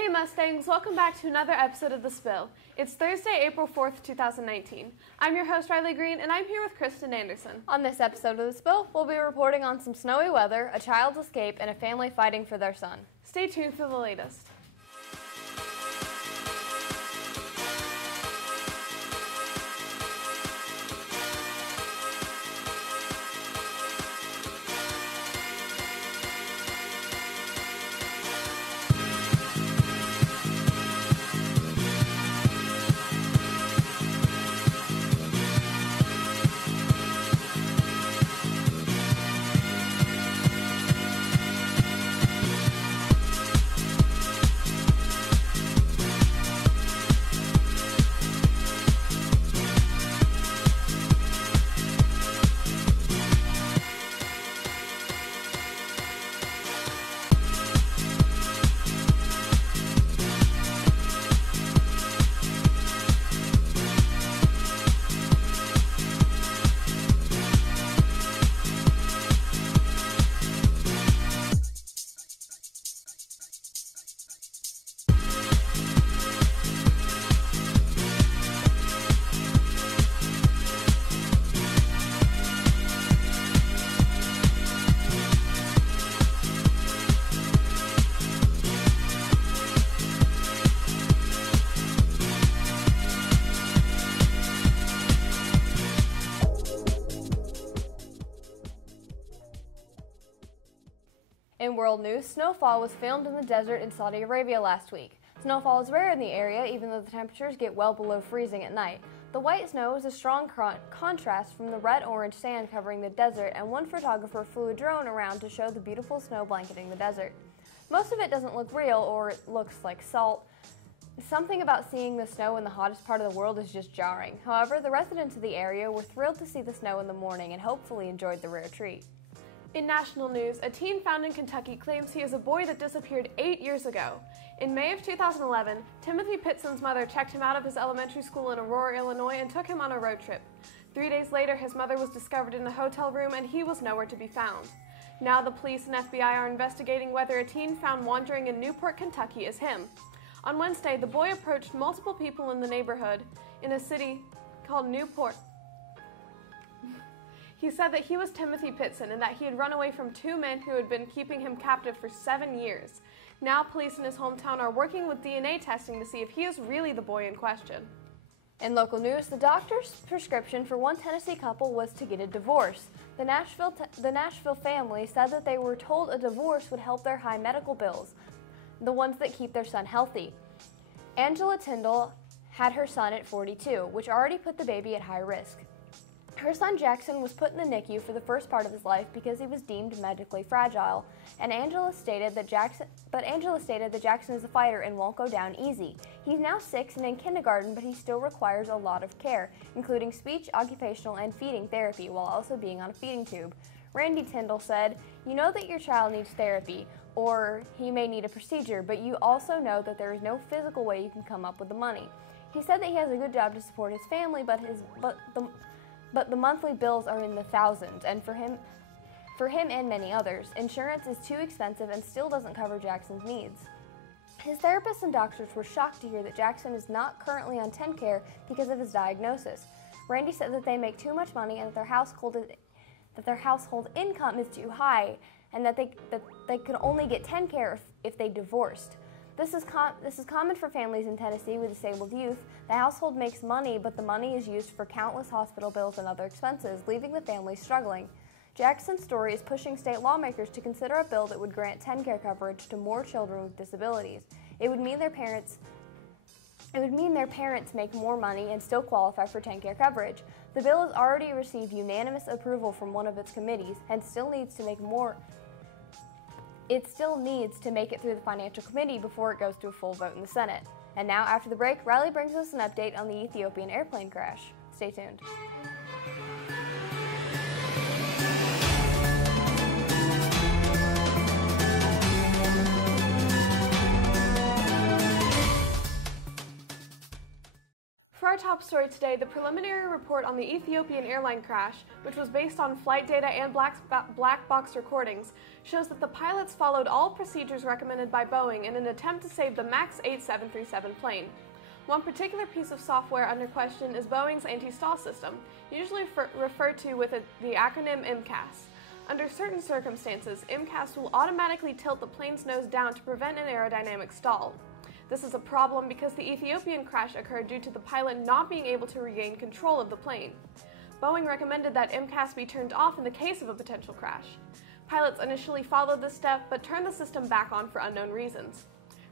Hey Mustangs, welcome back to another episode of The Spill. It's Thursday, April 4th, 2019. I'm your host, Riley Green, and I'm here with Kristen Anderson. On this episode of The Spill, we'll be reporting on some snowy weather, a child's escape, and a family fighting for their son. Stay tuned for the latest. In world news, snowfall was filmed in the desert in Saudi Arabia last week. Snowfall is rare in the area, even though the temperatures get well below freezing at night. The white snow is a strong contrast from the red-orange sand covering the desert, and one photographer flew a drone around to show the beautiful snow blanketing the desert. Most of it doesn't look real, or it looks like salt. Something about seeing the snow in the hottest part of the world is just jarring. However, the residents of the area were thrilled to see the snow in the morning and hopefully enjoyed the rare treat. In national news, a teen found in Kentucky claims he is a boy that disappeared 8 years ago. In May of 2011, Timothy Pitson's mother checked him out of his elementary school in Aurora, Illinois, and took him on a road trip. 3 days later, his mother was discovered in a hotel room and he was nowhere to be found. Now the police and FBI are investigating whether a teen found wandering in Newport, Kentucky is him. On Wednesday, the boy approached multiple people in the neighborhood in a city called Newport. He said that he was Timothy Pitson and that he had run away from two men who had been keeping him captive for 7 years. Now police in his hometown are working with DNA testing to see if he is really the boy in question. In local news, the doctor's prescription for one Tennessee couple was to get a divorce. The Nashville family said that they were told a divorce would help their high medical bills, the ones that keep their son healthy. Angela Tyndall had her son at 42, which already put the baby at high risk. Her son Jackson was put in the NICU for the first part of his life because he was deemed medically fragile, and Angela stated that Jackson is a fighter and won't go down easy. He's now 6 and in kindergarten, but he still requires a lot of care, including speech, occupational, and feeding therapy, while also being on a feeding tube. Randy Tyndall said, "You know that your child needs therapy, or he may need a procedure, but you also know that there is no physical way you can come up with the money." He said that he has a good job to support his family, but the monthly bills are in the thousands, and for him and many others, insurance is too expensive and still doesn't cover Jackson's needs. His therapists and doctors were shocked to hear that Jackson is not currently on TennCare because of his diagnosis. Randy said that they make too much money and that their household income is too high, and that they could only get TennCare if they divorced. This is common for families in Tennessee with disabled youth. The household makes money, but the money is used for countless hospital bills and other expenses, leaving the family struggling. Jackson's story is pushing state lawmakers to consider a bill that would grant TennCare coverage to more children with disabilities. It would mean their parents make more money and still qualify for TennCare coverage. The bill has already received unanimous approval from one of its committees and still needs to make it through the Financial Committee before it goes to a full vote in the Senate. And now, after the break, Riley brings us an update on the Ethiopian airplane crash. Stay tuned. For our top story today, the preliminary report on the Ethiopian airline crash, which was based on flight data and black box recordings, shows that the pilots followed all procedures recommended by Boeing in an attempt to save the MAX 8 737 plane. One particular piece of software under question is Boeing's anti-stall system, usually referred to with the acronym MCAS. Under certain circumstances, MCAS will automatically tilt the plane's nose down to prevent an aerodynamic stall. This is a problem because the Ethiopian crash occurred due to the pilot not being able to regain control of the plane. Boeing recommended that MCAS be turned off in the case of a potential crash. Pilots initially followed this step, but turned the system back on for unknown reasons.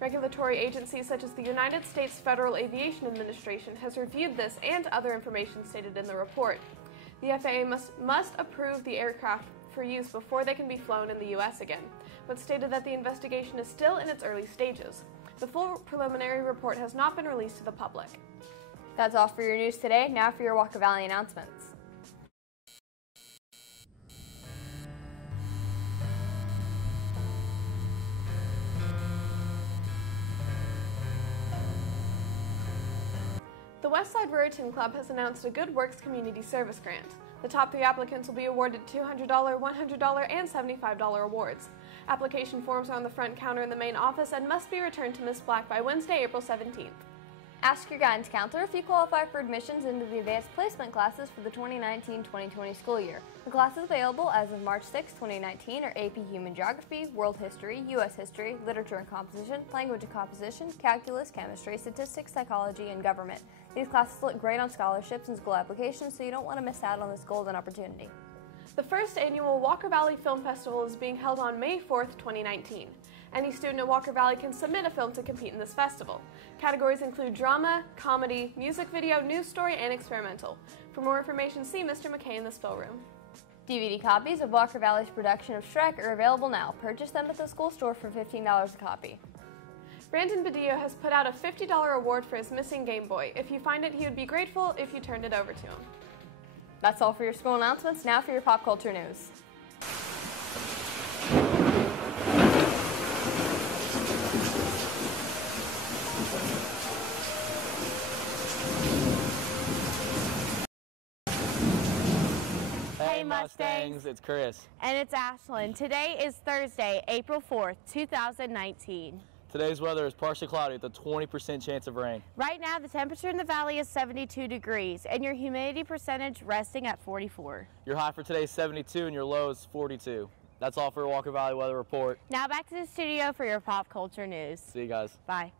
Regulatory agencies such as the United States Federal Aviation Administration has reviewed this and other information stated in the report. The FAA must approve the aircraft for use before they can be flown in the U.S. again, but stated that the investigation is still in its early stages. The full preliminary report has not been released to the public. That's all for your news today. Now for your Walker Valley announcements. The Westside Raritan Club has announced a Good Works Community Service Grant. The top 3 applicants will be awarded $200, $100, and $75 awards. Application forms are on the front counter in the main office and must be returned to Ms. Black by Wednesday, April 17th. Ask your guidance counselor if you qualify for admissions into the advanced placement classes for the 2019-2020 school year. The classes available as of March 6, 2019 are AP Human Geography, World History, U.S. History, Literature and Composition, Language and Composition, Calculus, Chemistry, Statistics, Psychology, and Government. These classes look great on scholarships and school applications, so you don't want to miss out on this golden opportunity. The first annual Walker Valley Film Festival is being held on May 4th, 2019. Any student at Walker Valley can submit a film to compete in this festival. Categories include drama, comedy, music video, news story, and experimental. For more information, see Mr. McKay in the spill room. DVD copies of Walker Valley's production of Shrek are available now. Purchase them at the school store for $15 a copy. Brandon Badillo has put out a $50 award for his missing Game Boy. If you find it, he would be grateful if you turned it over to him. That's all for your school announcements. Now for your pop culture news. Hey Mustangs, it's Chris. And it's Ashlyn. Today is Thursday, April 4th, 2019. Today's weather is partially cloudy with a 20% chance of rain. Right now, the temperature in the valley is 72 degrees, and your humidity percentage resting at 44. Your high for today is 72 and your low is 42. That's all for your Walker Valley Weather Report. Now back to the studio for your pop culture news. See you guys. Bye.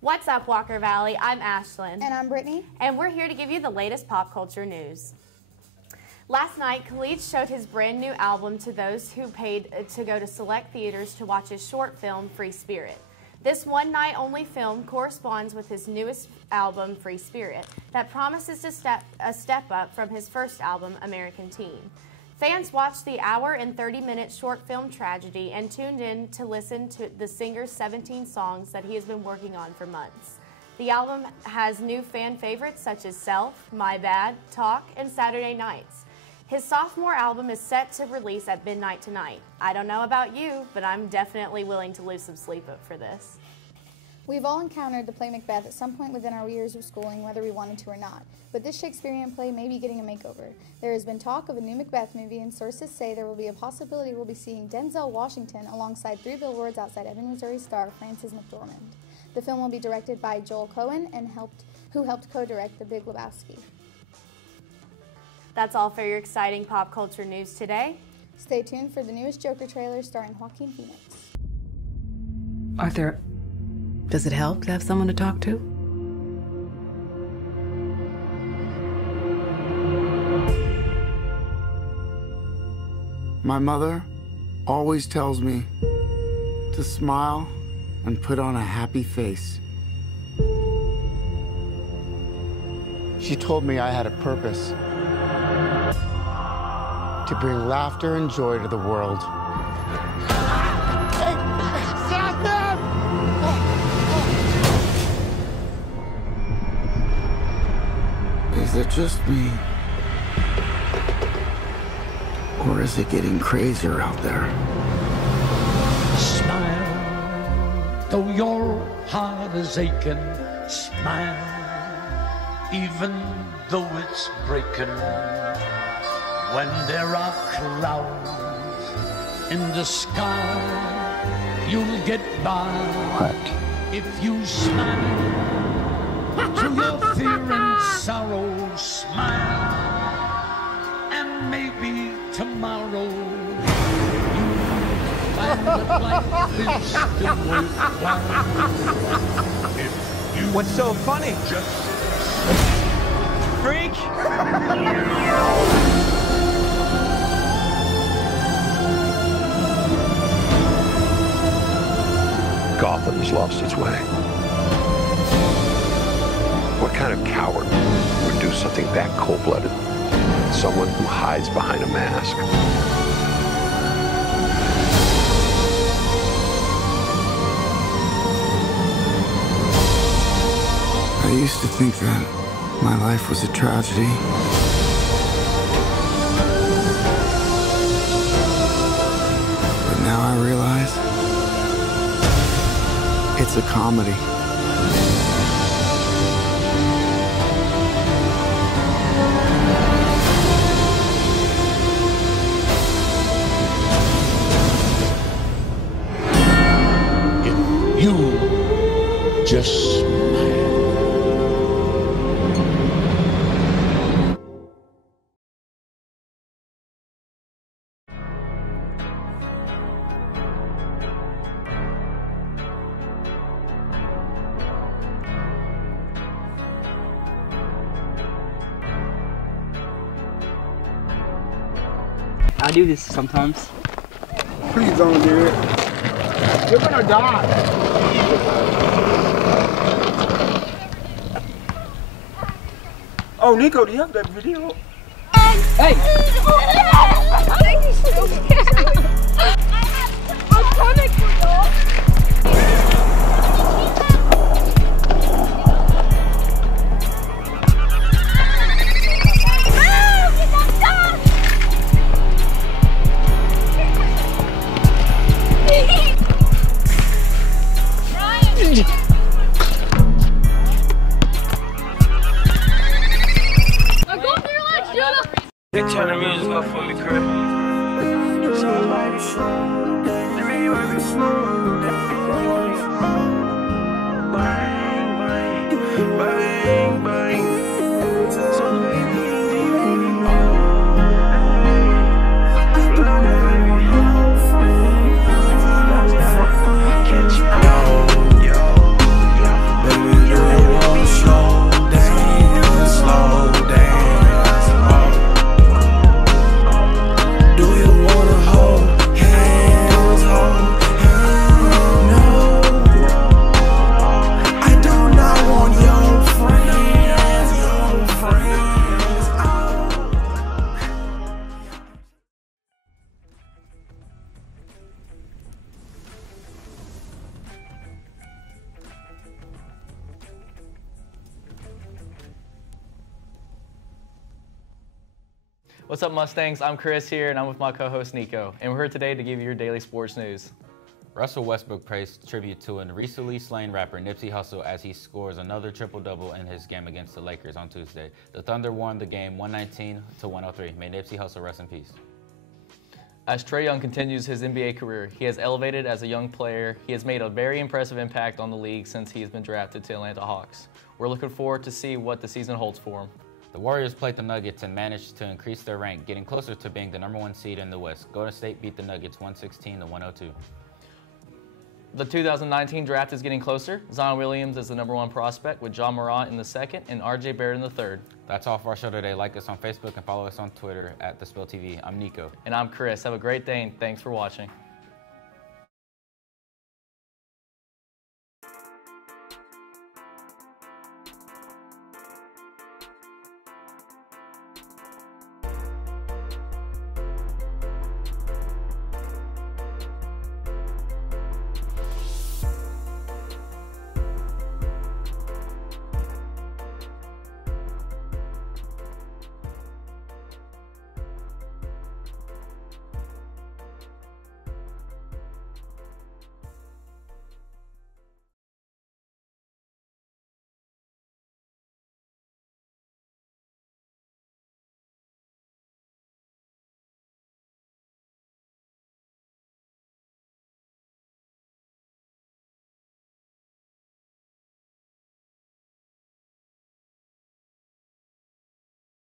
What's up, Walker Valley? I'm Ashlyn. And I'm Brittany. And we're here to give you the latest pop culture news. Last night, Khalid showed his brand new album to those who paid to go to select theaters to watch his short film, Free Spirit. This one-night-only film corresponds with his newest album, Free Spirit, that promises to step up from his first album, American Teen. Fans watched the hour and 30-minute short film tragedy and tuned in to listen to the singer's 17 songs that he has been working on for months. The album has new fan favorites such as Self, My Bad, Talk, and Saturday Nights. His sophomore album is set to release at midnight tonight. I don't know about you, but I'm definitely willing to lose some sleep for this. We've all encountered the play Macbeth at some point within our years of schooling, whether we wanted to or not. But this Shakespearean play may be getting a makeover. There has been talk of a new Macbeth movie, and sources say there will be a possibility we'll be seeing Denzel Washington alongside 3 billboards outside Ebbing, Missouri star Frances McDormand. The film will be directed by Joel Cohen, who helped co-direct The Big Lebowski. That's all for your exciting pop culture news today. Stay tuned for the newest Joker trailer starring Joaquin Phoenix. Arthur, does it help to have someone to talk to? My mother always tells me to smile and put on a happy face. She told me I had a purpose to bring laughter and joy to the world. Hey, stop them! Is it just me? Or is it getting crazier out there? Smile, though your heart is aching. Smile, even though it's breaking. When there are clouds in the sky, you'll get by. What? If you smile to your fear and sorrow, smile, and maybe tomorrow you'll find that life is still worthwhile. If you What's so funny? just Freak! Gotham's lost its way. What kind of coward would do something that cold-blooded? Someone who hides behind a mask. I used to think that my life was a tragedy. But now I realize it's a comedy. if you just smile. I do this sometimes. Please don't do it. You're gonna die. Oh, Nico, do you have that video? Hey! Turn the music up for me, Chris. What's up, Mustangs? I'm Chris here, and I'm with my co-host Nico, and we're here today to give you your daily sports news. Russell Westbrook pays tribute to a recently slain rapper Nipsey Hussle as he scores another triple-double in his game against the Lakers on Tuesday. The Thunder won the game 119-103. May Nipsey Hussle rest in peace. As Trae Young continues his NBA career, he has elevated as a young player. He has made a very impressive impact on the league since he has been drafted to Atlanta Hawks. We're looking forward to see what the season holds for him. The Warriors played the Nuggets and managed to increase their rank, getting closer to being the #1 seed in the West. Golden State beat the Nuggets 116-102. The 2019 draft is getting closer. Zion Williams is the #1 prospect, with John Morant in the second and RJ Barrett in the third. That's all for our show today. Like us on Facebook and follow us on Twitter @TheSpillTV. I'm Nico. And I'm Chris. Have a great day, and thanks for watching.